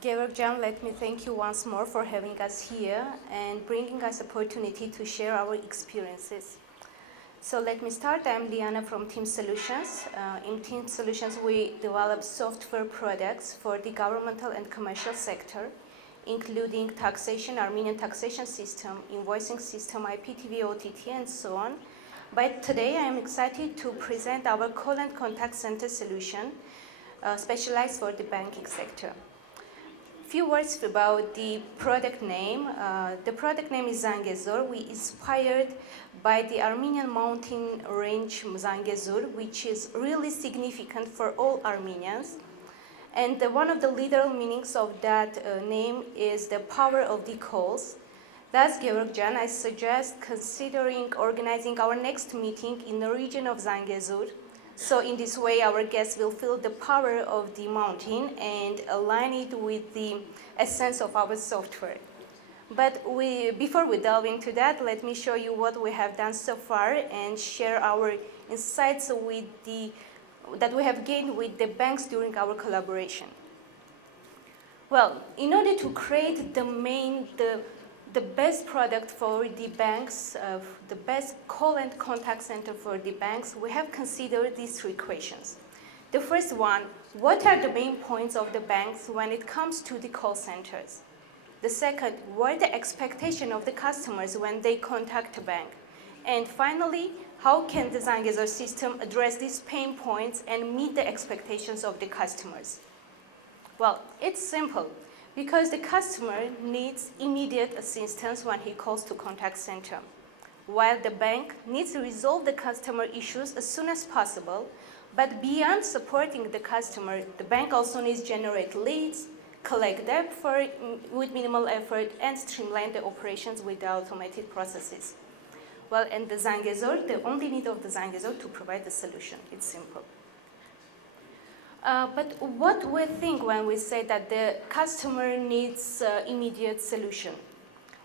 Georgian, let me thank you once more for having us here and bringing us opportunity to share our experiences. So let me start. I'm Liana from Team Solutions. In Team Solutions, we develop software products for the governmental and commercial sector, including taxation, Armenian taxation system, invoicing system, IPTV, OTT, and so on. But today, I am excited to present our call and contact center solution, specialized for the banking sector. Few words about the product name. The product name is Zangezur. We inspired by the Armenian mountain range Zangezur, which is really significant for all Armenians. And one of the literal meanings of that name is the power of the calls. Thus, Georgian, I suggest considering organizing our next meeting in the region of Zangezur. So in this way, our guests will feel the power of the mountain and align it with the essence of our software. But before we delve into that, let me show you what we have done so far and share our insights that we have gained with the banks during our collaboration. Well, in order to create the best product for the banks, the best call and contact center for the banks, we have considered these three questions. The first one, what are the main points of the banks when it comes to the call centers? The second, what are the expectations of the customers when they contact a bank? And finally, how can the Zangezur system address these pain points and meet the expectations of the customers? Well, it's simple. Because the customer needs immediate assistance when he calls to contact center, while the bank needs to resolve the customer issues as soon as possible. But beyond supporting the customer, the bank also needs to generate leads, collect debt with minimal effort, and streamline the operations with the automated processes. Well, and the Zangezur, the only need of the Zangezur to provide the solution. It's simple. But what we think when we say that the customer needs immediate solution?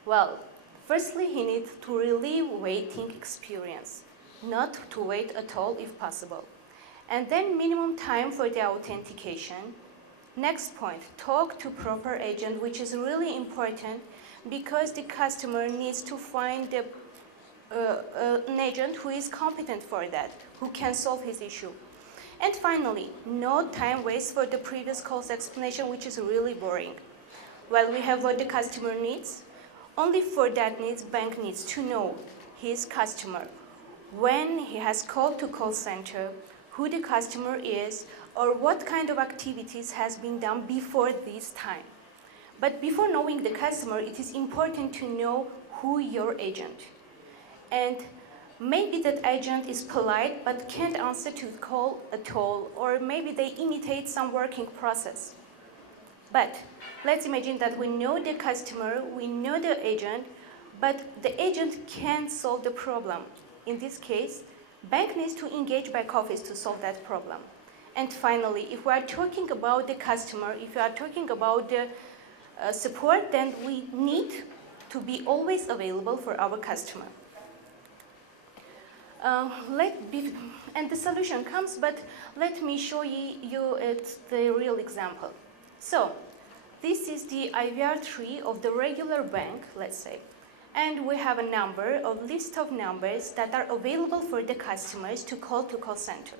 Well, firstly, he needs to relieve waiting experience, not to wait at all if possible. And then minimum time for the authentication. Next point, talk to proper agent, which is really important because the customer needs to find an agent who is competent for that, who can solve his issue. And finally, no time waste for the previous call's explanation, which is really boring. Well, we have what the customer needs. Only for that needs, bank needs to know his customer, when he has called to call center, who the customer is, or what kind of activities has been done before this time. But before knowing the customer, it is important to know who your agent. And maybe that agent is polite but can't answer to the call at all, or maybe they imitate some working process. But let's imagine that we know the customer, we know the agent, but the agent can't solve the problem. In this case, bank needs to engage back office to solve that problem. And finally, if we are talking about the customer, if we are talking about the support, then we need to be always available for our customer. And the solution comes, but let me show you the real example. So, this is the IVR tree of the regular bank, let's say. And we have a list of numbers that are available for the customers to call center.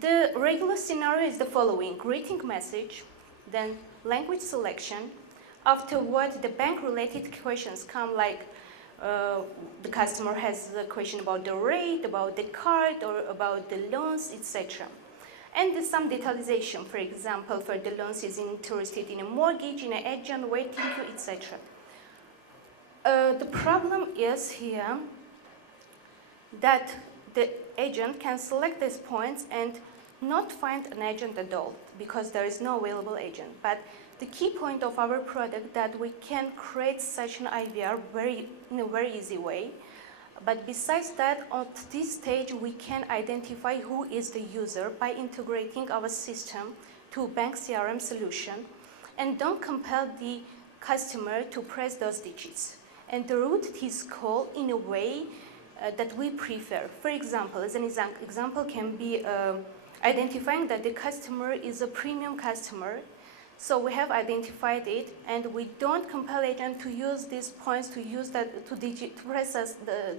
The regular scenario is the following: greeting message, then language selection. Afterward, the bank-related questions come like the customer has a question about the rate, about the card, or about the loans, etc. And some detailization, for example, for the loans is interested in a mortgage, in an agent, waiting queue, etc. The problem is here that the agent can select these points and not find an agent at all because there is no available agent. But the key point of our product that we can create such an IVR in a very easy way. But besides that, at this stage, we can identify who is the user by integrating our system to bank CRM solution and don't compel the customer to press those digits and route his call in a way that we prefer. For example, as an example can be identifying that the customer is a premium customer. So we have identified it, and we don't compel agent to use these points, to use that to press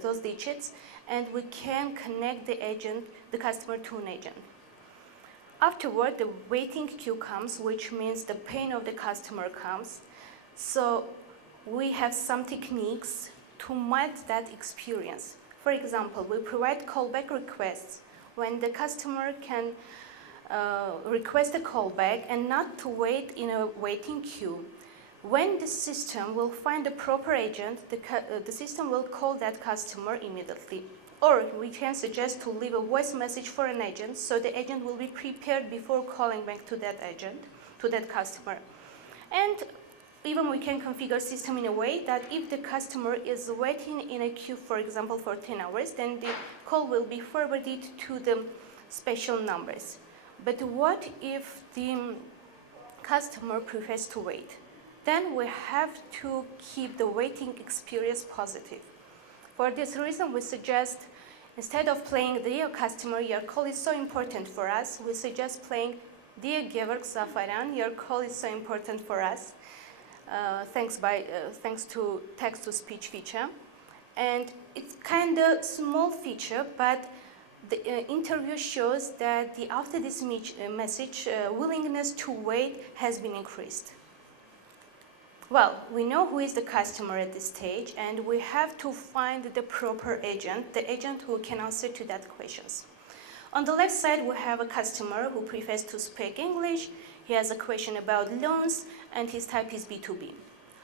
those digits, and we can connect the agent, the customer, to an agent. Afterward, the waiting queue comes, which means the pain of the customer comes. So we have some techniques to match that experience. For example, we provide callback requests when the customer can request a callback and not to wait in a waiting queue. When the system will find the proper agent, the system will call that customer immediately. Or we can suggest to leave a voice message for an agent, so the agent will be prepared before calling back to that agent, to that customer. And even we can configure system in a way that if the customer is waiting in a queue, for example, for 10 hours, then the call will be forwarded to the special numbers. But what if the customer prefers to wait? Then we have to keep the waiting experience positive. For this reason, we suggest, instead of playing "Dear customer, your call is so important for us," we suggest playing "Dear Georg Zafaran, your call is so important for us," thanks to text-to-speech feature. And it's kind of small feature, but the interview shows that after this message, willingness to wait has been increased. Well, we know who is the customer at this stage, and we have to find the proper agent, the agent who can answer to that questions. On the left side, we have a customer who prefers to speak English. He has a question about loans, and his type is B2B.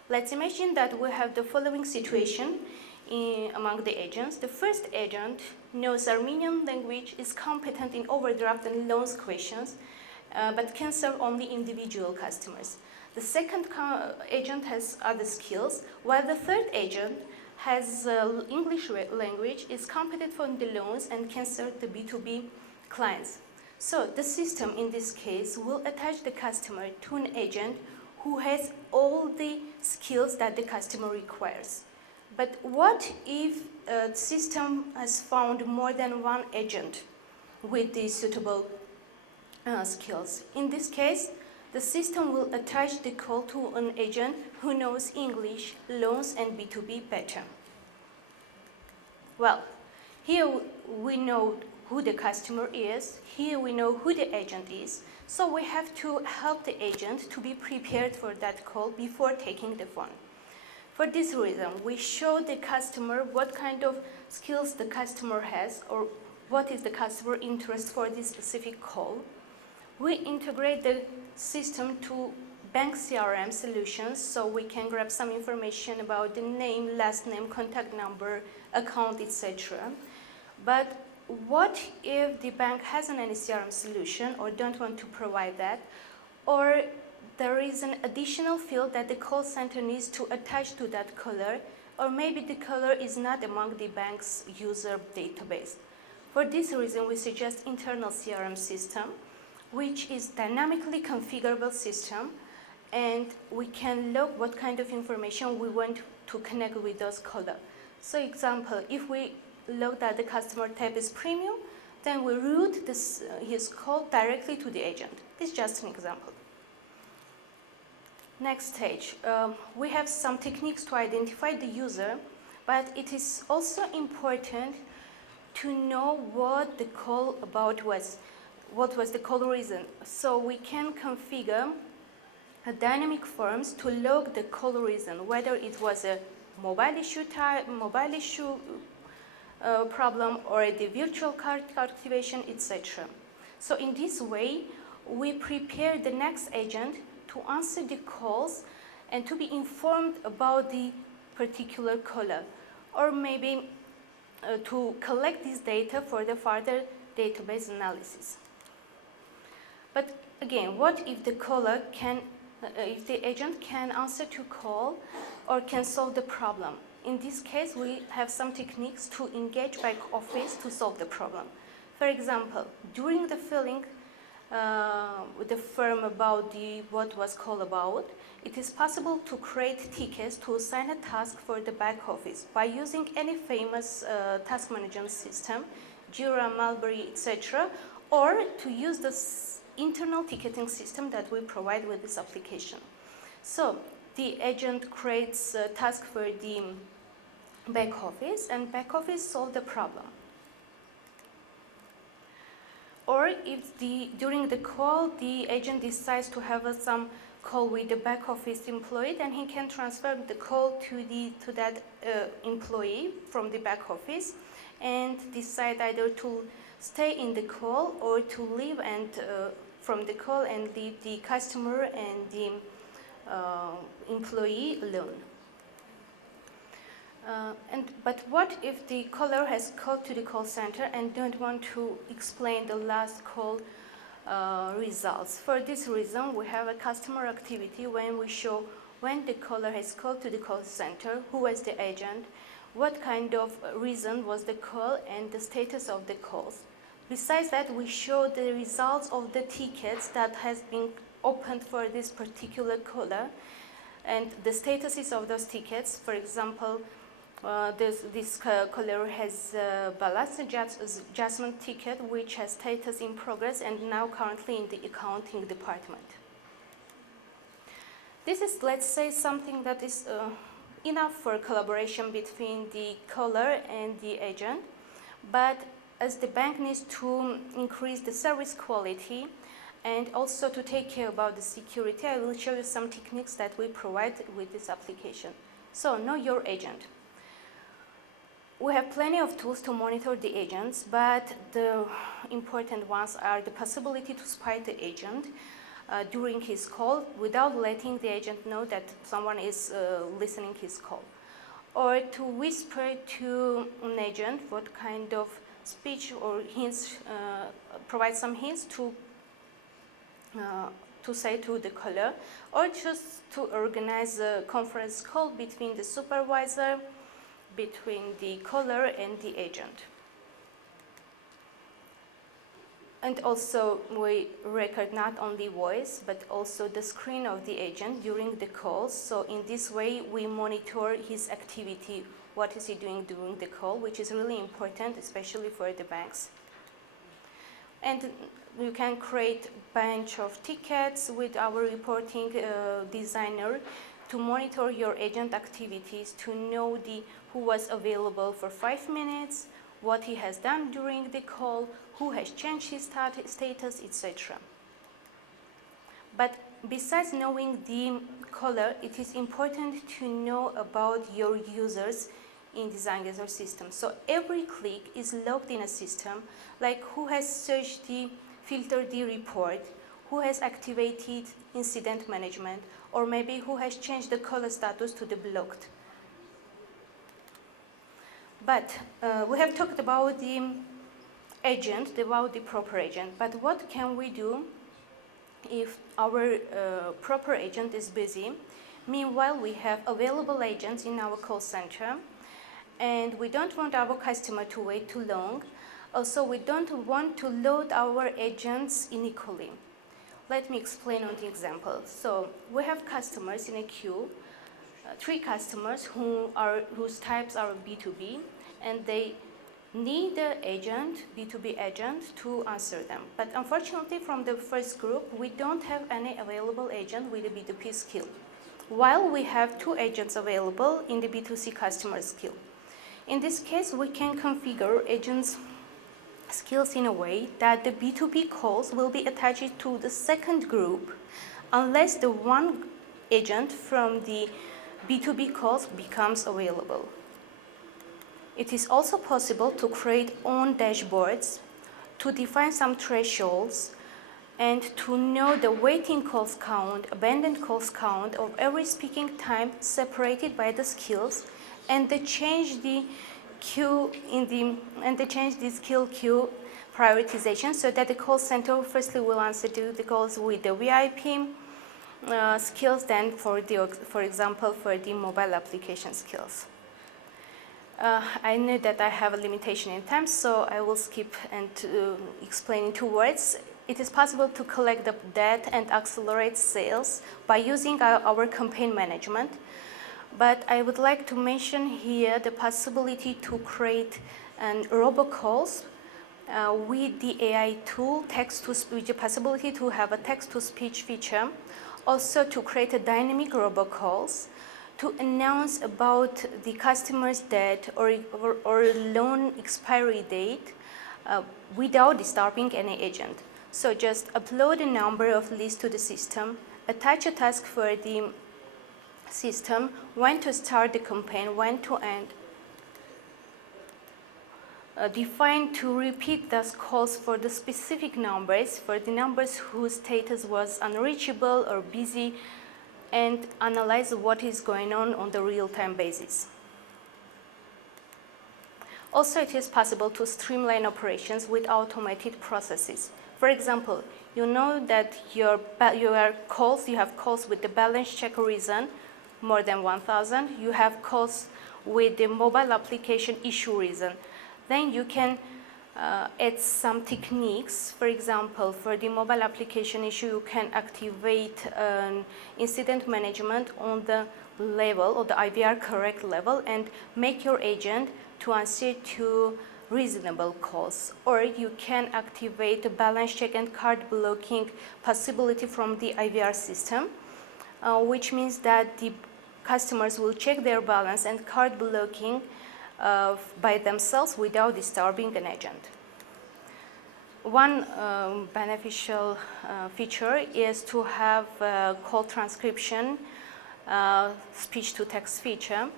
Let's imagine that we have the following situation among the agents. The first agent knows Armenian language, is competent in overdraft and loans questions, but can serve only individual customers. The second agent has other skills, while the third agent has English language, is competent for the loans, and can serve the B2B clients. So the system in this case will attach the customer to an agent who has all the skills that the customer requires. But what if the system has found more than one agent with these suitable skills? In this case, the system will attach the call to an agent who knows English, loans, and B2B better. Well, here we know who the customer is, here we know who the agent is, so we have to help the agent to be prepared for that call before taking the phone. For this reason, we show the customer what kind of skills the customer has, or what is the customer interest for this specific call. We integrate the system to bank CRM solutions, so we can grab some information about the name, last name, contact number, account, etc. But what if the bank hasn't any CRM solution or don't want to provide that, or there is an additional field that the call center needs to attach to that caller, or maybe the caller is not among the bank's user database. For this reason, we suggest internal CRM system, which is dynamically configurable system, and we can log what kind of information we want to connect with those caller. So example, if we log that the customer type is premium, then we route his call directly to the agent. This is just an example. Next stage, we have some techniques to identify the user, but it is also important to know what the call about was, what was the call reason. So we can configure a dynamic forms to log the call reason, whether it was a mobile issue problem, or the virtual card activation, etc. So in this way, we prepare the next agent to answer the calls and to be informed about the particular caller, or maybe to collect this data for the further database analysis. But again, what if the caller can, if the agent can answer to call or can solve the problem? In this case, we have some techniques to engage back office to solve the problem. For example, during the filling with the firm about what was called about, it is possible to create tickets to assign a task for the back office by using any famous task management system, Jira, Mulberry, etc., or to use the internal ticketing system that we provide with this application. So the agent creates a task for the back office, and back office solve the problem. Or if during the call the agent decides to have some call with the back office employee, then he can transfer the call to that employee from the back office and decide either to stay in the call or to leave and from the call and leave the customer and the employee alone. But what if the caller has called to the call center and don't want to explain the last call results? For this reason, we have a customer activity when we show when the caller has called to the call center, who was the agent, what kind of reason was the call, and the status of the calls. Besides that, we show the results of the tickets that has been opened for this particular caller and the statuses of those tickets. For example, this caller has a balance adjustment ticket which has status in progress and now currently in the accounting department. This is, let's say, something that is enough for collaboration between the caller and the agent, but as the bank needs to increase the service quality and also to take care about the security, I will show you some techniques that we provide with this application. So, know your agent. We have plenty of tools to monitor the agents, but the important ones are the possibility to spy the agent during his call without letting the agent know that someone is listening his call, or to whisper to an agent what kind of speech or hints, provide some hints to say to the caller, or just to organize a conference call between the supervisor, between the caller and the agent. And also we record not only voice but also the screen of the agent during the calls. So in this way we monitor his activity, what is he doing during the call, which is really important, especially for the banks. And you can create a bunch of tickets with our reporting designer to monitor your agent activities, to know who was available for 5 minutes, what he has done during the call, who has changed his status, etc. But besides knowing the caller, it is important to know about your users in the Zengezer system. So every click is logged in a system, like who has searched filtered the report, who has activated incident management, or maybe who has changed the caller status to the blocked. But we have talked about the agent, about the proper agent, but what can we do if our proper agent is busy? Meanwhile, we have available agents in our call center, and we don't want our customer to wait too long. Also, we don't want to load our agents unequally. Let me explain on the example. So we have customers in a queue, 3 customers whose types are B2B, and they need the agent, B2B agent, to answer them. But unfortunately, from the first group, we don't have any available agent with a B2B skill, while we have 2 agents available in the B2C customer skill. In this case, we can configure agents' skills in a way that the B2B calls will be attached to the second group unless the one agent from the B2B calls becomes available. It is also possible to create own dashboards, to define some thresholds, and to know the waiting calls count, abandoned calls count of every speaking time separated by the skills, and to change the queue change the skill queue prioritization so that the call center firstly will answer to the calls with the VIP skills, then for example for the mobile application skills. I know that I have a limitation in time, so I will skip and explain in 2 words. It is possible to collect the data and accelerate sales by using our campaign management. But I would like to mention here the possibility to create robocalls with the AI tool, with the possibility to have a text-to-speech feature, also to create a dynamic robocalls, to announce about the customer's debt or loan expiry date without disturbing any agent. So just upload a number of lists to the system, attach a task for the system, when to start the campaign, when to end. Define to repeat those calls for the specific numbers, for the numbers whose status was unreachable or busy, and analyze what is going on the real-time basis. Also, it is possible to streamline operations with automated processes. For example, you know that your calls, you have calls with the balance check reason, more than 1,000. You have calls with the mobile application issue reason. Then you can add some techniques. For example, for the mobile application issue, you can activate incident management on the level, or the IVR correct level, and make your agent to answer to reasonable calls. Or you can activate the balance check and card blocking possibility from the IVR system, which means that the customers will check their balance and card blocking by themselves without disturbing an agent. One beneficial feature is to have call transcription, speech-to-text feature.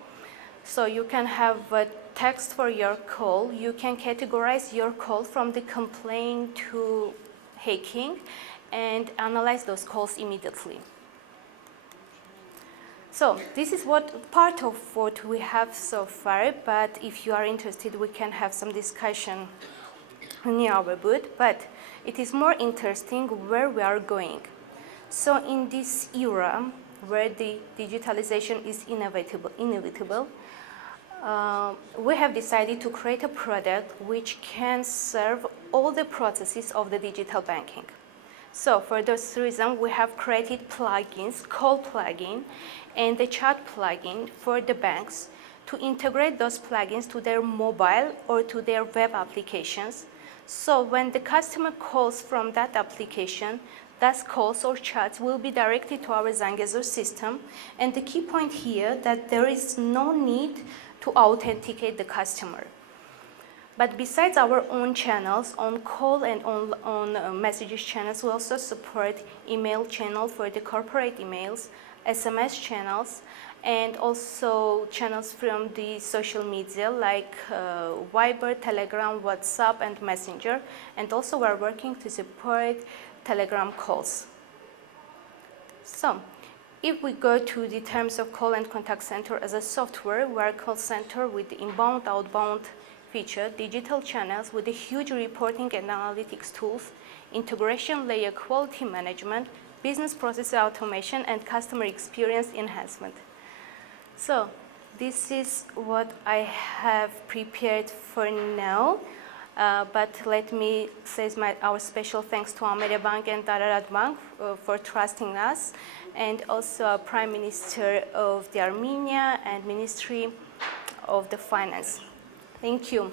So you can have a text for your call. You can categorize your call from the complaint to hacking and analyze those calls immediately. So this is part of what we have so far, but if you are interested, we can have some discussion near our booth. But it is more interesting where we are going. So in this era where the digitalization is inevitable, we have decided to create a product which can serve all the processes of the digital banking. So for this reason, we have created plugins, call plugin, and the chat plugin for the banks to integrate those plugins to their mobile or to their web applications. So when the customer calls from that application, those calls or chats will be directed to our Zangezur system. And the key point here that there is no need to authenticate the customer. But besides our own channels, on call and on messages channels, we also support email channel for the corporate emails, SMS channels, and also channels from the social media like Viber, Telegram, WhatsApp, and Messenger. And also we're working to support Telegram calls. So if we go to the terms of call and contact center as a software, we're a call center with the inbound, outbound feature, digital channels with a huge reporting and analytics tools, integration layer quality management, business process automation, and customer experience enhancement. So this is what I have prepared for now. But let me say our special thanks to Ameria Bank and Ararat Bank for trusting us, and also Prime Minister of the Armenia and Ministry of the Finance. Thank you.